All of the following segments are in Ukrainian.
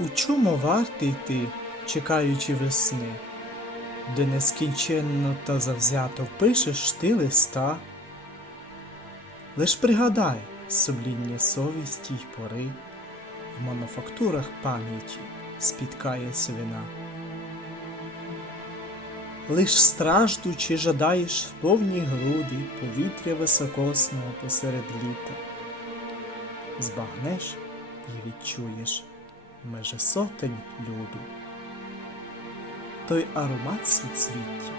У чому вартий ти, чекаючи весни, де нескінченно та завзято впишеш ти листа? Лиш пригадай сумління совісті й пори, в мануфактурах пам'яті спіткає свина. Лиш страждучи жадаєш в повні груди повітря високосного посеред літа. Збагнеш і відчуєш меже сотень люду. Той аромат суцвіття,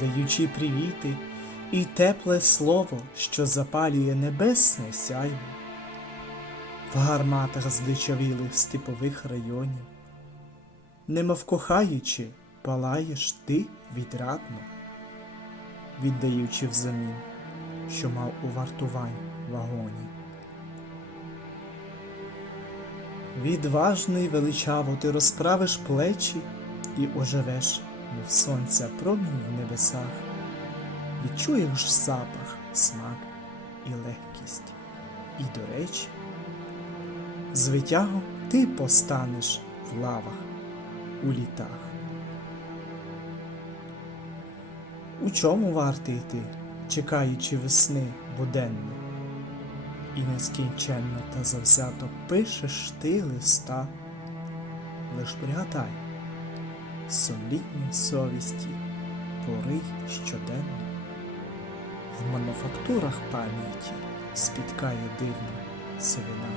даючи привіти і тепле слово, що запалює небесне сяйво, в гарматах здичавілих степових районів, немов кохаючи, палаєш ти відрадно, віддаючи взамін, що мав у вартувань вагоні. Відважно й величаво ти розправиш плечі і оживеш, мов сонця промінь в небесах, відчуєш запах, смак і легкість. І, до речі, з витягом ти постанеш в лавах у літах. У чому вартий ти, чекаючи весни буденно? І нескінченно та завзято пишеш ти листа, лиш пригадай, солітні совісті, порий щоденно, в мануфактурах пам'яті спіткає дивна сивина.